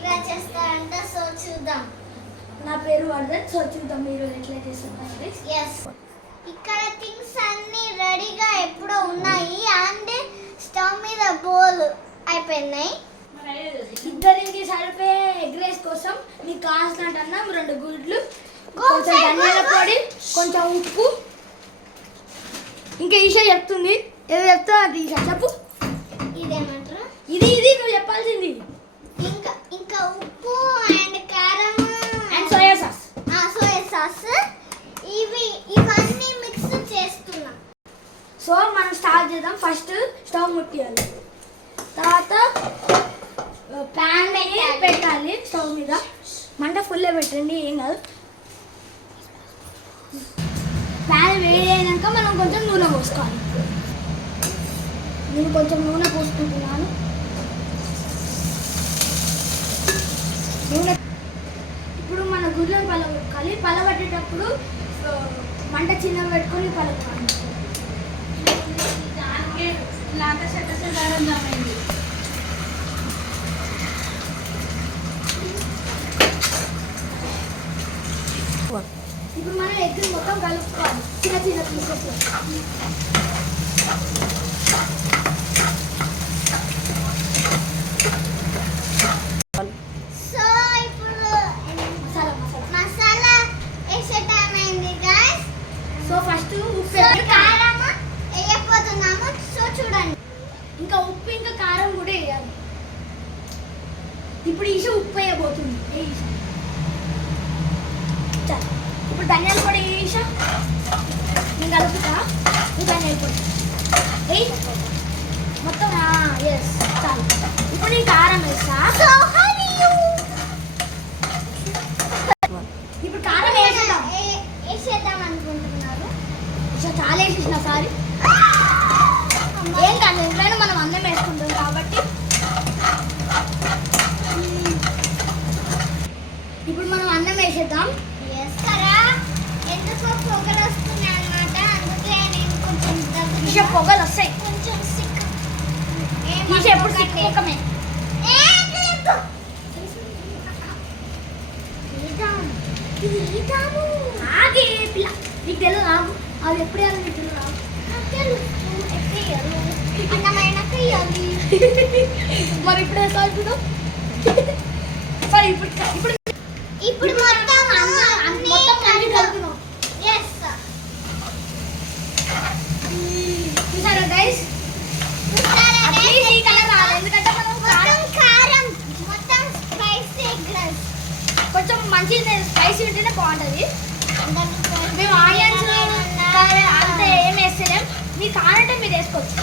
ఎలా చేస్తారంట సో చూద్దాం. నా పేరు వర్ధన్. సో చూద్దాం మీరు ఎట్లా చేస్తారు. ఎస్, ఇక్కడ థింగ్స్ అన్ని రెడీగా ఎప్పుడో ఉన్నాయి అండ్ స్టవ్ మీద బౌల్ అయిపోయినాయి. ఇద్దరికి సరిపోయే ఎగ్ రైస్ కోసం మీకు కావాల్సినట్టు అన్నం 2 గుడ్లు, కొంచెం ధనియాల పొడి, కొంచెం ఉప్పు. ఇంకా ఈషా చెప్తుంది. ఏదో చెప్తా అది ఈషా చెప్పు. ఇదేమంటారు? ఇది నువ్వు చెప్పాల్సింది. ఇంకా ఉప్పు అండ్ కారం and soya sauce. Soya sauce ఇవన్నీ మిక్స్ చేస్తున్నాం. సో మనం స్టార్ట్ చేద్దాం. ఫస్ట్ స్టవ్ ముట్టియాలి, తర్వాత ప్యాన్ పెట్టాలి. స్టవ్ మీద మంట ఫుల్గా పెట్టండి, ఏం కాదు. ప్యాన్ వేడి అయినాక మనం కొంచెం నూనె పోసుకోవాలి. నేను కొంచెం నూనె పోసుకుంటున్నాను. నూనె ఇప్పుడు మన గుడ్లను పలగొట్టుకోవాలి. పలగొట్టేటప్పుడు మంట చిన్నగా పెట్టుకొని పలగొట్టాలి. ఇప్పుడు మనం ఎగ్ మొత్తం కలుపుకోవాలి చిన్న చిన్న పీసెస్. సో ఇప్పుడు మసాలా వేసే టైం అయింది గైస్. సో ఫస్ట్ ఉప్పు కారం వేయకపోతున్నాము. సో చూడండి, ఇంకా ఉప్పు ఇంకా కారం కూడా వేయాలి. ఇప్పుడు ఈష ఉప్పు వేయబోతుంది. ఇప్పుడు ధనియాల పొడి ఈష నేను కలుపుతా. ధనియాల పొడి మొత్తం. ఎస్ చాలు. ఇప్పుడు నేను కారం వేస్తా. ఇప్పుడు కారం వేసేద్దాం అనుకుంటున్నారు. చాలా వేసేసిన సారీ. ఏం కాదు, ఇంట్లోనే మనం అన్నం వేసుకుంటాం కాబట్టి. ఇప్పుడు మనం అన్నం వేసేద్దాం. ఎందుకో పొగలు వస్తున్నాయి అన్నమాట. అందుకే నేను కొంచెం పొగలు వస్తాయి. కొంచెం సిక్. ఎప్పుడు సిక్కుమే. ఆగే పిల్ల, నీకు తెలియదు. రాదు అది ఎప్పుడు వేయాలి నీకు తెలియదు. అన్నమైనాక వేయాలి. మరి ఇప్పుడు వేసాలి చూడు. సరే ఇప్పుడు ఇప్పుడు మొత్తం అన్ని కలుపుతున్నాం. ఎస్ చూసారా గైస్? ఈ కలర్ రాదు ఎందుకంటే మనం కారం మొత్తం స్పైసీ ఎగ్ రైస్. కొంచెం మంచి స్పైసీ ఉంటేనే బాగుంటుంది. మేము ఆనియన్స్ అంతా ఏం వేస్తలేం. మీకు కావాలంటే మీరు వేసుకోవచ్చు.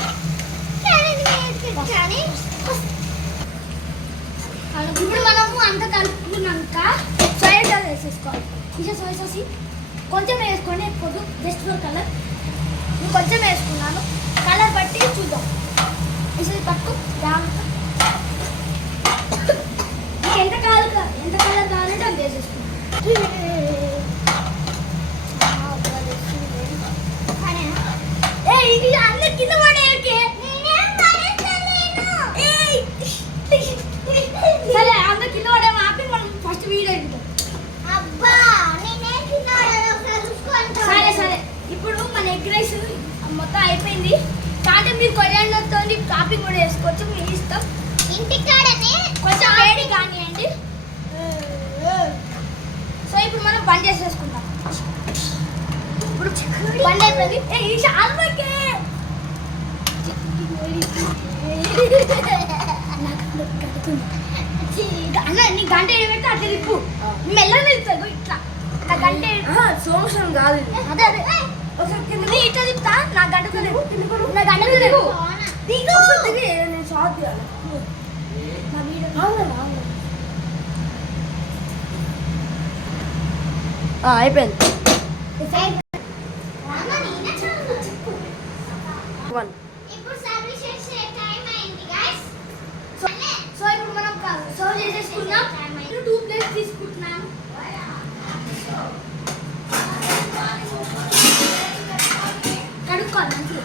ఇప్పుడు మనము అంత కలుపుకున్నాక సోయా సాస్ వేసేసుకోవాలి. ఇంకా సోయా సాస్ కొంచెం వేసుకోండి, ఎక్కువ జస్ట్ ఫర్ కలర్. నేను కొంచెం వేసుకున్నాను. కలర్ బట్టి చూద్దాం. ఇది పట్టు జాగ్రత్త. ఎంత కలర్ కావాలంటే అది వేసేసుకుంటాం. ఇది అందరు కింద పడేకే. సరే అందరు కింద పడే ఆపి మనం ఫస్ట్ వీడియో ఎక్కుతాం. సరే సరే ఇప్పుడు మన ఎగ్ రైస్ మొత్తం అయిపోయింది. కానీ మీరు కొరియాండర్తో టాపింగ్ కూడా వేసుకోవచ్చు, మీ ఇష్టం. ఇంటికాడనే కొంచెం వేడి కానివ్వండి. సో ఇప్పుడు మనం బంద్ చేసేసుకుంటాం. ఇప్పుడు బంద్ అయిపోయింది. అల్వకే అన్న నీ గంట పెడితే అట్లా తిప్పు. మెల్లగా తిప్పుతావు ఇట్లా. నా గంట సోమసం కాదు. అదే అదే నీ ఇట్లా తిప్పుతా. నా గంటతో లేవు. నా గంటతో లేవు. నేను షాప్ చేయాలి. అయిపోయింది. ఇప్పుడు సర్వీస్ చేసే టైం అయింది గైస్. సో ఇప్పుడు మనం సర్వ్ చేసేసుకుందాం. 2 ప్లేట్స్ తీసుకుంటున్నాను. కడుక్కోవాలి మంచిగా.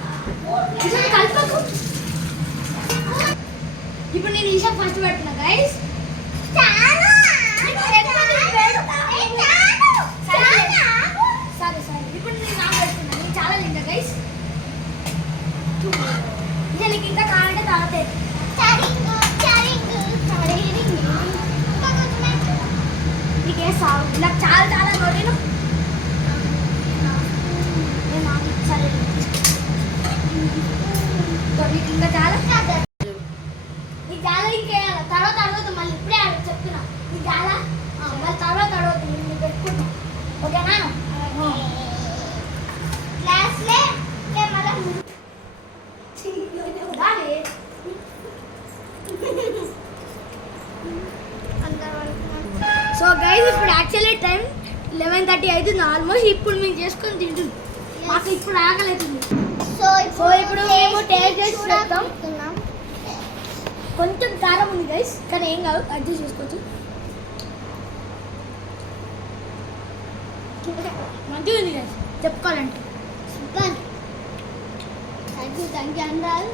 కలుపుకు. ఇప్పుడు నేను ఈషా ఫస్ట్ పెడుతున్నా గైస్. చాలు సరే సరే ఇప్పుడు నేను నాకు పెడుతున్నాను నేను చాలా తింటా గైస్ ఇక నీకు ఇంకా కావాలంటే తర్వాత నీకే సాగు నాకు చాలా చాలా నోటీను సరే నీకు ఇంకా చాలా నీకు చాలా ఇంకేయాలి తర్వాత మళ్ళీ ఇప్పుడే చెప్తున్నా నీకు చాలా మళ్ళీ తర్వాత నేను పెట్టుకుంటాం ఓకేనా క్లాస్లే మళ్ళీ సో గైస్ ఇప్పుడు యాక్చువల్లీ టైం 11:30 అవుతుంది ఆల్మోస్ట్ ఇప్పుడు మేము చేసుకొని తింటుంది మాకు ఇప్పుడు ఆకలి అవుతుంది సో ఇప్పుడు మేము టేస్ట్ చేసి చెప్తాం కొంచెం కారం ఉంది గైస్ కానీ ఏం కాదు అడ్జస్ట్ చేసుకోవచ్చు మంచిగా ఉంది గైస్ చెప్పుకోవాలంటే సూపర్ థ్యాంక్ యూ అంటారు